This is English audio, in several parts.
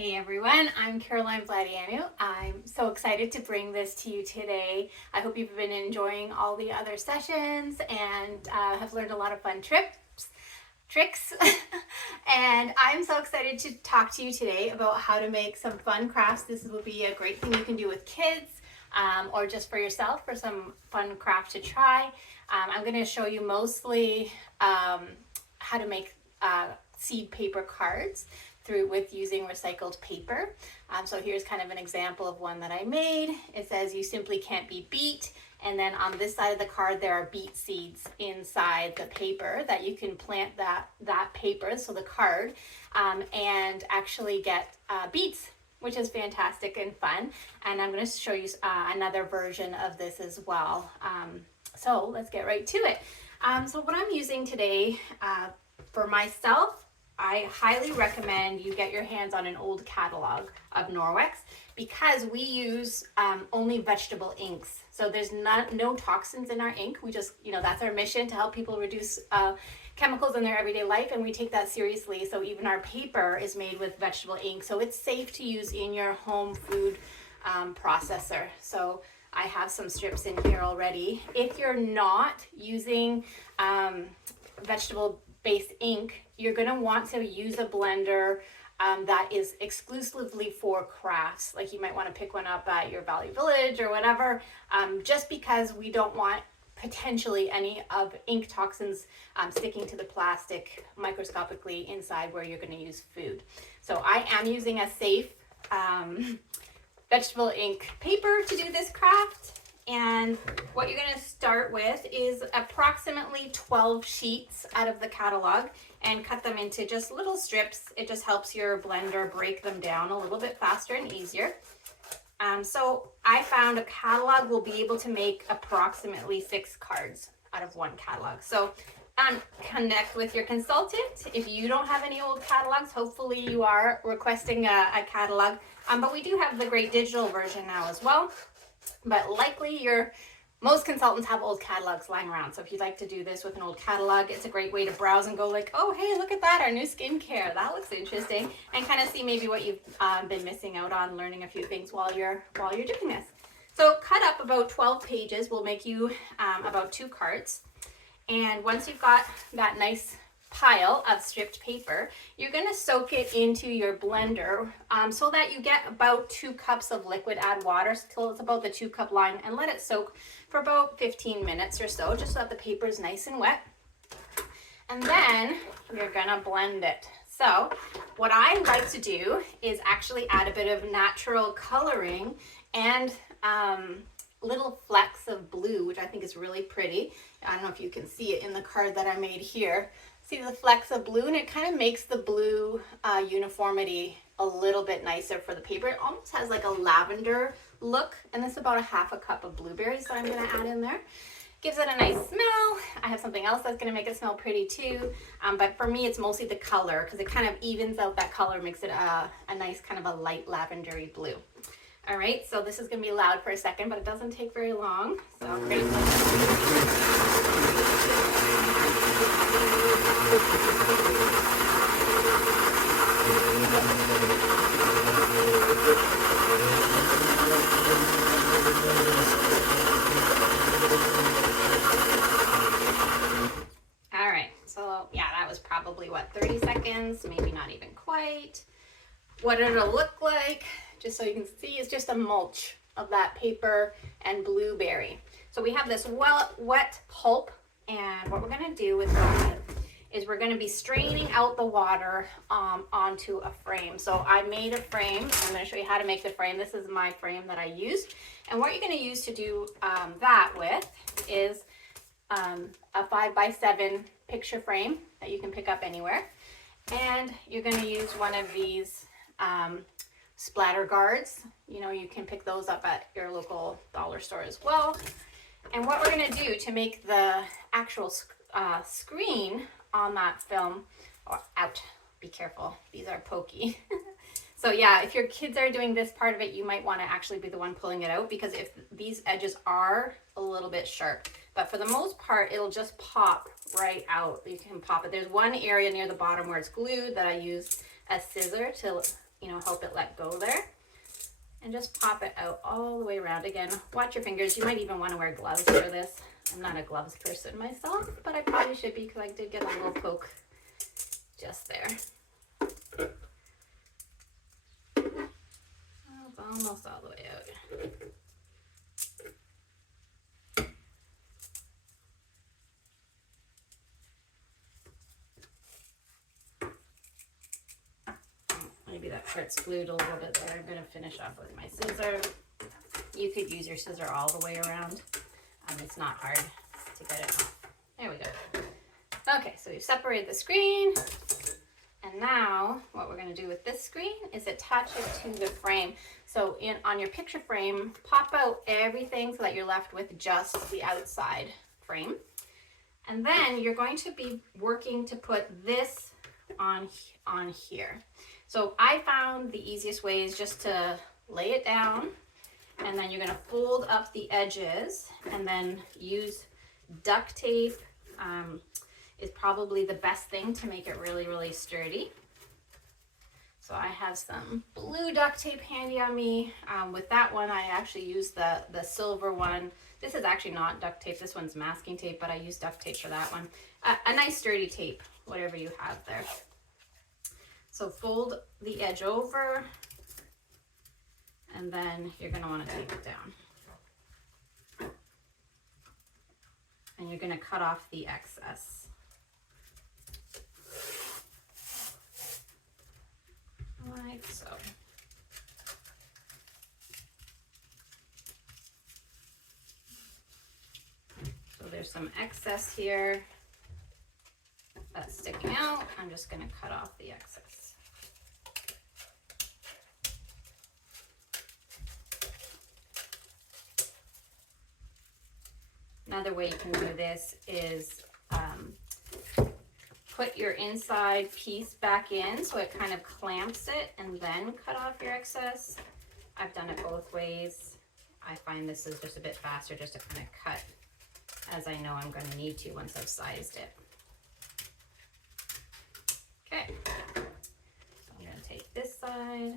Hey everyone, I'm Caroline Vladianu. I'm so excited to bring this to you today. I hope you've been enjoying all the other sessions and have learned a lot of fun tricks. And I'm so excited to talk to you today about how to make some fun crafts. This will be a great thing you can do with kids or just for yourself for some fun craft to try. I'm going to show you mostly how to make seed paper cards with using recycled paper. So here's kind of an example of one that I made. It says you simply can't be beat. And then on this side of the card, there are beet seeds inside the paper that you can plant that paper, so the card, and actually get beets, which is fantastic and fun. And I'm going to show you another version of this as well. So let's get right to it. So what I'm using today for myself, I highly recommend you get your hands on an old catalog of Norwex because we use only vegetable inks. So there's no toxins in our ink. We just, that's our mission, to help people reduce chemicals in their everyday life, and we take that seriously. So even our paper is made with vegetable ink. So it's safe to use in your home food processor. So I have some strips in here already. If you're not using vegetable-based ink, you're going to want to use a blender that is exclusively for crafts. Like you might want to pick one up at your Value Village or whatever, just because we don't want potentially any of ink toxins sticking to the plastic microscopically inside where you're going to use food. So I am using a safe vegetable ink paper to do this craft. And what you're going to start with is approximately 12 sheets out of the catalog and cut them into just little strips. It just helps your blender break them down a little bit faster and easier. So I found a catalog will be able to make approximately 6 cards out of one catalog. So connect with your consultant. If you don't have any old catalogs, hopefully you are requesting a catalog. But we do have the great digital version now as well. But likely most consultants have old catalogs lying around. So if you'd like to do this with an old catalog, it's a great way to browse and go like, oh, hey, look at that, our new skincare. That looks interesting. And kind of see maybe what you've been missing out on, learning a few things while you're doing this. So cut up about 12 pages will make you about 2 cards. And once you've got that nice pile of stripped paper, you're going to soak it into your blender so that you get about 2 cups of liquid. Add water till it's about the 2-cup line and let it soak for about 15 minutes or so, just so that the paper is nice and wet. And then you're going to blend it. So what I like to do is actually add a bit of natural coloring and little flecks of blue, which I think is really pretty. I don't know if you can see it in the card that I made here. See the flecks of blue, and it kind of makes the blue uniformity a little bit nicer for the paper. It almost has like a lavender look, and this is about a 1/2 cup of blueberries that I'm going to add in there. Gives it a nice smell. I have something else that's going to make it smell pretty too, but for me it's mostly the color because it kind of evens out that color, makes it a nice kind of a light lavendery blue. All right, so this is going to be loud for a second, but it doesn't take very long. So we're going All right, so yeah, that was probably 30 seconds, maybe not even quite. What it'll look like, just so you can see, is just a mulch of that paper and blueberry. So we have this wet pulp, and what we're going to do with that is we're going to be straining out the water onto a frame. So I made a frame. I'm going to show you how to make the frame. This is my frame that I used. And what you're going to use to do that with is a 5x7 picture frame that you can pick up anywhere. And you're going to use one of these splatter guards. You can pick those up at your local dollar store as well. And what we're going to do to make the actual screen on that film, be careful, these are pokey. So yeah, if your kids are doing this part of it, you might want to actually be the one pulling it out, because if these edges are a little bit sharp, but for the most part, it'll just pop right out. You can pop it. There's one area near the bottom where it's glued that I use a scissor to help it let go there. And just pop it out all the way around. Again, watch your fingers. You might even want to wear gloves for this. I'm not a gloves person myself, but I probably should be because I did get a little poke just there. Oh, it's almost all the way out. Maybe that part's glued a little bit there. I'm going to finish off with my scissor. You could use your scissor all the way around. It's not hard to get it off. There we go. Okay, so we've separated the screen. And now what we're going to do with this screen is attach it to the frame. So on your picture frame, pop out everything so that you're left with just the outside frame. And then you're going to be working to put this on here. So I found the easiest way is just to lay it down, and then you're going to fold up the edges and then use duct tape. Is probably the best thing to make it really, really sturdy. So I have some blue duct tape handy on me. With that one, I actually used the silver one. This is actually not duct tape. This one's masking tape, but I used duct tape for that one. A nice sturdy tape, whatever you have there. So fold the edge over, and then you're going to want to tape it down. And you're going to cut off the excess. Like so. So there's some excess here that's sticking out. I'm just going to cut off the excess. Another way you can do this is put your inside piece back in so it kind of clamps it, and then cut off your excess. I've done it both ways. I find this is just a bit faster just to kind of cut as I know I'm going to need to once I've sized it. Okay, so I'm going to take this side.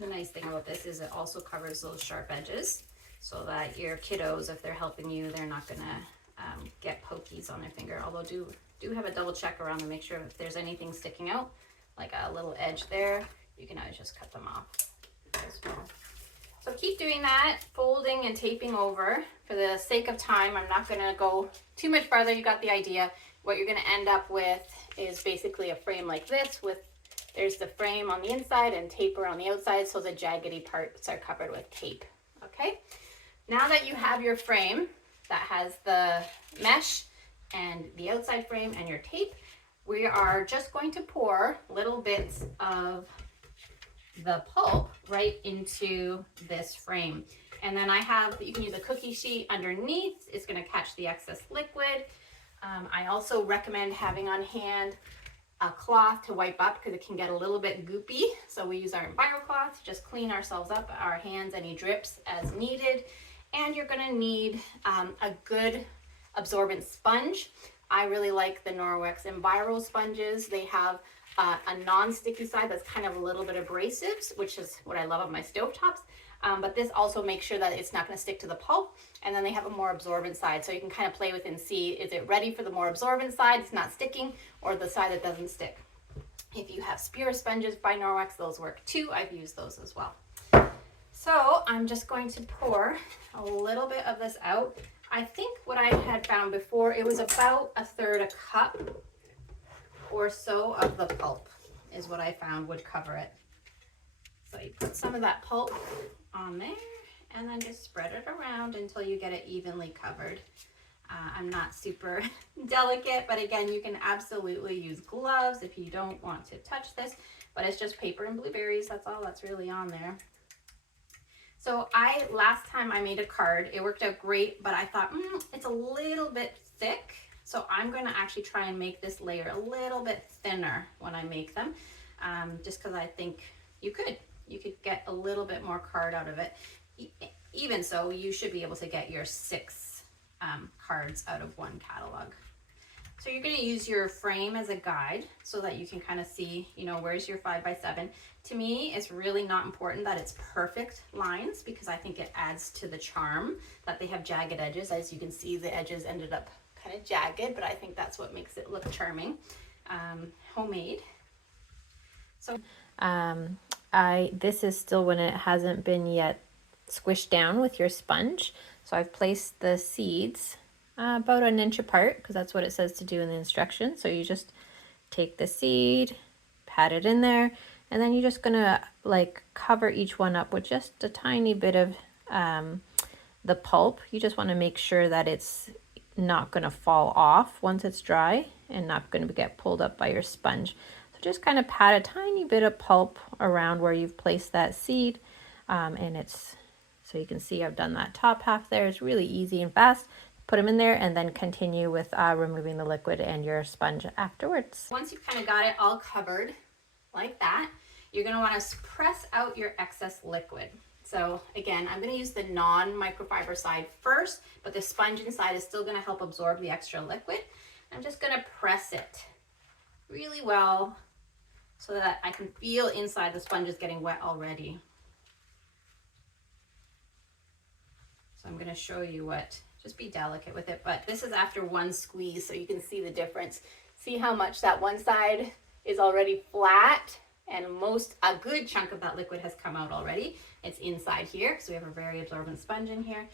The nice thing about this is it also covers those sharp edges so that your kiddos, if they're helping you, they're not gonna get pokies on their finger. Although do have a double check around to make sure if there's anything sticking out, like a little edge there, you can always just cut them off as well. So keep doing that, folding and taping over. For the sake of time, I'm not gonna go too much farther. You got the idea. What you're gonna end up with is basically a frame like this with there's the frame on the inside and taper on the outside, so the jaggedy parts are covered with tape. Okay, now that you have your frame that has the mesh and the outside frame and your tape, we are just going to pour little bits of the pulp right into this frame. And then you can use a cookie sheet underneath. It's going to catch the excess liquid. I also recommend having on hand a cloth to wipe up because it can get a little bit goopy. So we use our EnviroCloth to just clean ourselves up, our hands, any drips as needed. And you're going to need a good absorbent sponge. I really like the Norwex Enviro sponges. They have a non-sticky side that's kind of a little bit abrasive, which is what I love of my stovetops. But this also makes sure that it's not going to stick to the pulp. And then they have a more absorbent side. So you can kind of play with and see, is it ready for the more absorbent side, it's not sticking, or the side that doesn't stick. If you have spear sponges by Norwex, those work too. I've used those as well. So I'm just going to pour a little bit of this out. I think what I had found before, it was about 1/3 cup or so of the pulp is what I found would cover it. So you put some of that pulp on there and then just spread it around until you get it evenly covered. I'm not super delicate, but again, you can absolutely use gloves if you don't want to touch this, but it's just paper and blueberries. That's all that's really on there. So last time I made a card, it worked out great, but I thought, it's a little bit thick. So I'm going to actually try and make this layer a little bit thinner when I make them, just because I think you could get a little bit more card out of it. Even so, you should be able to get your 6 cards out of one catalog. So you're going to use your frame as a guide so that you can kind of see, you know, where's your 5x7. To me, it's really not important that it's perfect lines, because I think it adds to the charm that they have jagged edges. As you can see, the edges ended up kind of jagged, but I think that's what makes it look charming. Homemade. So this is still when it hasn't been yet squished down with your sponge. So I've placed the seeds about an inch apart, because that's what it says to do in the instructions. So you just take the seed, pat it in there, and then you're just gonna like cover each one up with just a tiny bit of the pulp. You just want to make sure that it's not going to fall off once it's dry and not going to get pulled up by your sponge. So just kind of pat a tiny bit of pulp around where you've placed that seed, and it's, so you can see I've done that top half there. It's really easy and fast. Put them in there and then continue with removing the liquid and your sponge afterwards. Once you've kind of got it all covered like that, you're going to want to press out your excess liquid. So again, I'm going to use the non-microfiber side first, but the sponge inside is still going to help absorb the extra liquid. I'm just going to press it really well so that I can feel inside the sponge is getting wet already. So I'm going to show you what, just be delicate with it, but this is after one squeeze, so you can see the difference. See how much that one side is already flat, and a good chunk of that liquid has come out already. It's inside here, so we have a very absorbent sponge in here.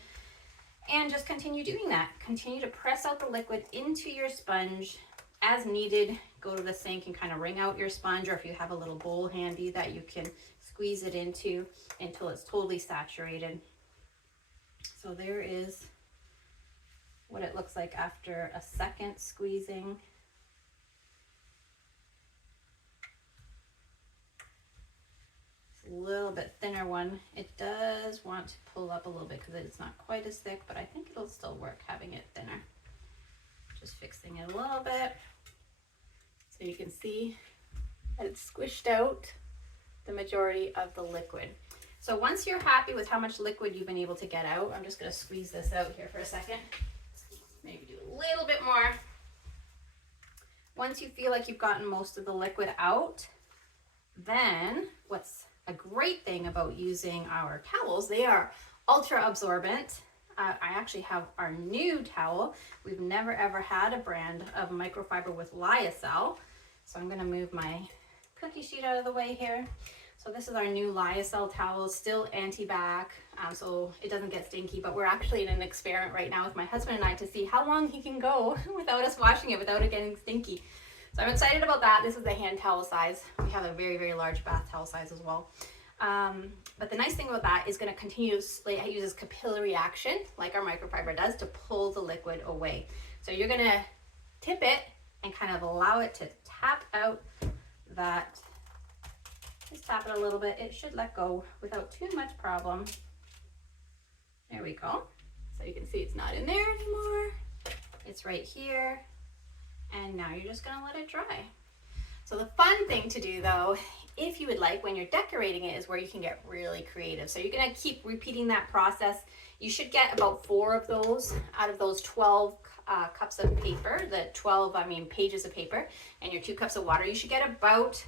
And just continue doing that. Continue to press out the liquid into your sponge as needed. Go to the sink and kind of wring out your sponge, or if you have a little bowl handy that you can squeeze it into until it's totally saturated. So there is what it looks like after a second squeezing. A little bit thinner one. It does want to pull up a little bit because it's not quite as thick, but I think it'll still work having it thinner. Just fixing it a little bit so you can see that it's squished out the majority of the liquid. So once you're happy with how much liquid you've been able to get out, I'm just going to squeeze this out here for a second. Maybe do a little bit more. Once you feel like you've gotten most of the liquid out, then what's a great thing about using our towels, they are ultra absorbent. I actually have our new towel. We've never ever had a brand of microfiber with lyocell. So I'm going to move my cookie sheet out of the way here. So this is our new lyocell towel, still anti-bac, so it doesn't get stinky, but we're actually in an experiment right now with my husband and I to see how long he can go without us washing it, without it getting stinky. So I'm excited about that. This is the hand towel size. We have a very, very large bath towel size as well. But the nice thing about that is going to continuously, it uses capillary action like our microfiber does to pull the liquid away. So you're going to tip it and kind of allow it to tap out that. Just tap it a little bit. It should let go without too much problem. There we go. So you can see it's not in there anymore. It's right here. And now you're just gonna let it dry. So the fun thing to do though, if you would like, when you're decorating it, is where you can get really creative. So you're gonna keep repeating that process. You should get about 4 of those out of those 12 cups of paper, the 12, pages of paper, and your 2 cups of water. You should get about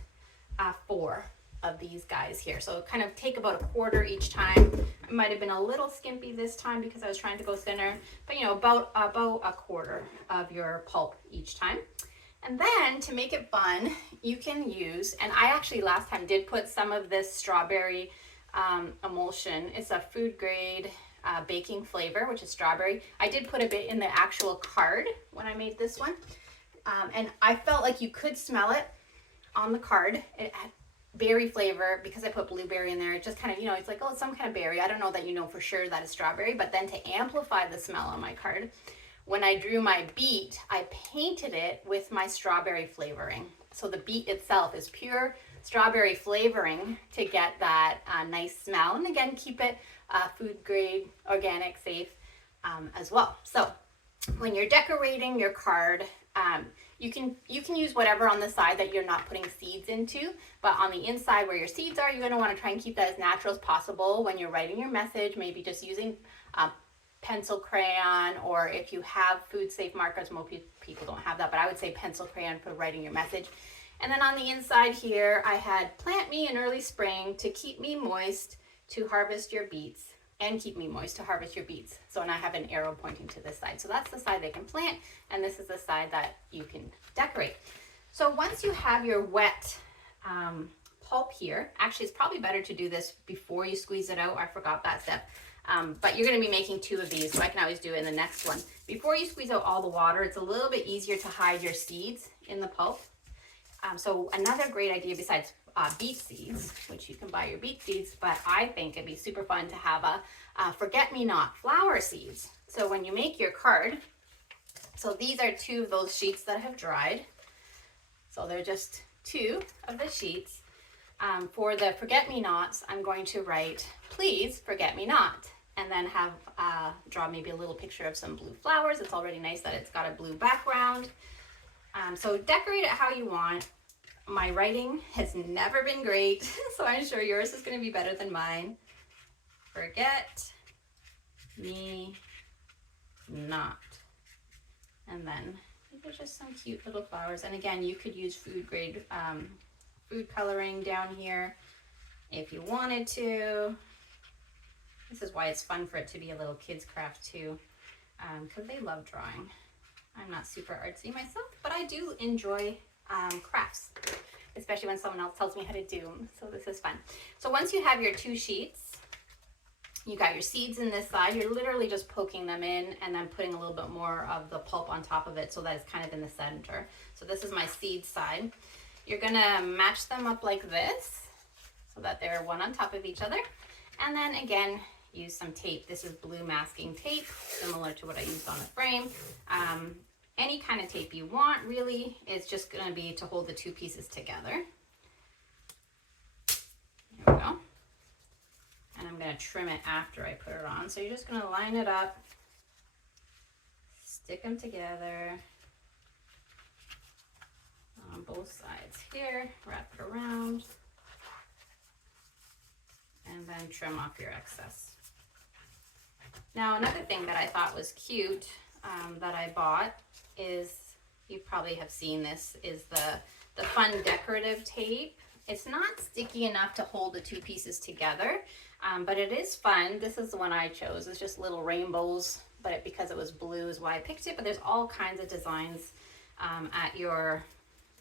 4 of these guys here. So kind of take about a quarter each time. It might have been a little skimpy this time because I was trying to go thinner, but you know, about a quarter of your pulp each time. And then to make it fun, you can use, and I actually last time did put some of this strawberry emulsion. It's a food grade baking flavor, which is strawberry. I did put a bit in the actual card when I made this one. And I felt like you could smell it on the card. It had berry flavor because I put blueberry in there. It just kind of, you know, it's like, oh, it's some kind of berry. I don't know that you know for sure that it's strawberry, but then to amplify the smell on my card, when I drew my beet, I painted it with my strawberry flavoring. So the beet itself is pure strawberry flavoring to get that nice smell. And again, keep it food grade, organic, safe as well. So when you're decorating your card, you can use whatever on the side that you're not putting seeds into, but on the inside where your seeds are, you're going to want to try and keep that as natural as possible when you're writing your message. Maybe just using pencil crayon, or if you have food safe markers, most people don't have that, but I would say pencil crayon for writing your message. And then on the inside here, I had plant me in early spring to keep me moist to harvest your beets, and keep me moist to harvest your beets. So, and I have an arrow pointing to this side. So that's the side they can plant, and this is the side that you can decorate. So once you have your wet pulp here, actually it's probably better to do this before you squeeze it out. I forgot that step. But you're going to be making 2 of these, so I can always do it in the next one. Before you squeeze out all the water, it's a little bit easier to hide your seeds in the pulp. So another great idea besides beet seeds, which you can buy your beet seeds, but I think it'd be super fun to have a forget-me-not flower seeds. So when you make your card, so these are 2 of those sheets that have dried. So they're just 2 of the sheets. For the forget-me-nots, I'm going to write, please forget me not, and then have draw maybe a little picture of some blue flowers. It's already nice that it's got a blue background. So decorate it how you want. My writing has never been great, so I'm sure yours is going to be better than mine. Forget me not. And then there's just some cute little flowers. And again, you could use food grade food coloring down here if you wanted to. This is why it's fun for it to be a little kids craft too, because they love drawing. I'm not super artsy myself, but I do enjoy crafts, especially when someone else tells me how to do them. So this is fun. So once you have your 2 sheets, you got your seeds in this side, you're literally just poking them in and then putting a little bit more of the pulp on top of it so that it's kind of in the center. So this is my seed side. You're gonna match them up like this so that they're one on top of each other. And then again, use some tape. This is blue masking tape, similar to what I used on the frame. Any kind of tape you want, really. It's just going to be to hold the 2 pieces together. There we go. And I'm going to trim it after I put it on. So you're just going to line it up, stick them together on both sides here, wrap it around, and then trim off your excess. Now another thing that I thought was cute that I bought is, you probably have seen this, is the fun decorative tape. It's not sticky enough to hold the 2 pieces together, but it is fun. This is the one I chose. It's just little rainbows, but because it was blue is why I picked it. But there's all kinds of designs at your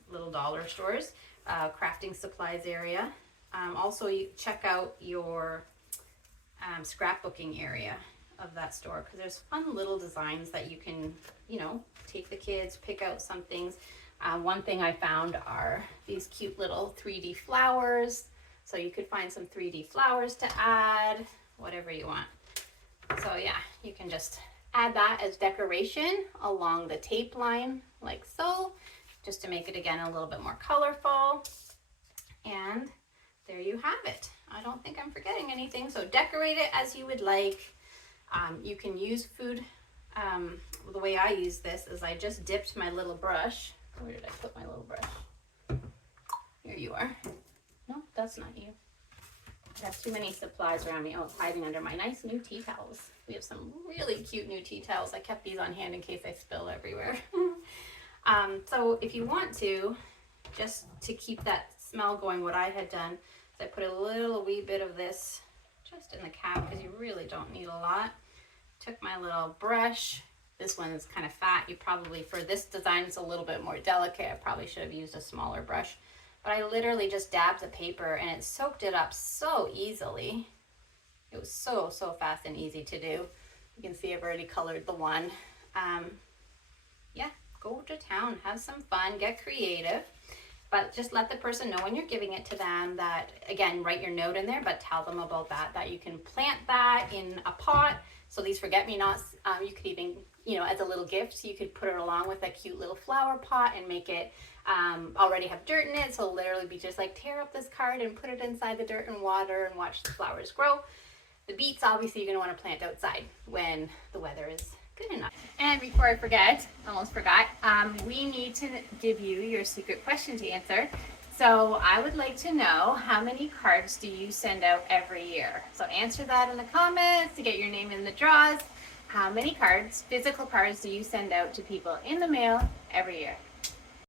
little dollar stores, crafting supplies area. Also, you check out your scrapbooking area of that store, because there's fun little designs that you can, take the kids, pick out some things. One thing I found are these cute little 3D flowers. So you could find some 3D flowers to add, whatever you want. So yeah, you can just add that as decoration along the tape line, like so, just to make it again a little bit more colorful. And there you have it. I don't think I'm forgetting anything. So decorate it as you would like. You can use food. The way I use this is I just dipped my little brush. Where did I put my little brush? Here you are. No, that's not you. I have too many supplies around me. Oh, it's hiding under my nice new tea towels. We have some really cute new tea towels. I kept these on hand in case I spill everywhere. So if you want to, just to keep that smell going, what I had done is I put a little wee bit of this just in the cap, because you really don't need a lot. Took my little brush. This one is kind of fat. You probably, for this design, it's a little bit more delicate. I probably should have used a smaller brush. But I literally just dabbed the paper and it soaked it up so easily. It was so fast and easy to do. You can see I've already colored the one. Yeah, go to town, have some fun, get creative. But just let the person know when you're giving it to them that, again, write your note in there, but tell them about that you can plant that in a pot. So these forget-me-nots, you could even, as a little gift, you could put it along with a cute little flower pot and make it already have dirt in it. So it'll literally be just like tear up this card and put it inside the dirt and water and watch the flowers grow. The beets, obviously, you're going to want to plant outside when the weather is Good enough. And before I forget, almost forgot, we need to give you your secret question to answer. So I would like to know, how many cards do you send out every year? So answer that in the comments to get your name in the draws. How many cards, physical cards, do you send out to people in the mail every year?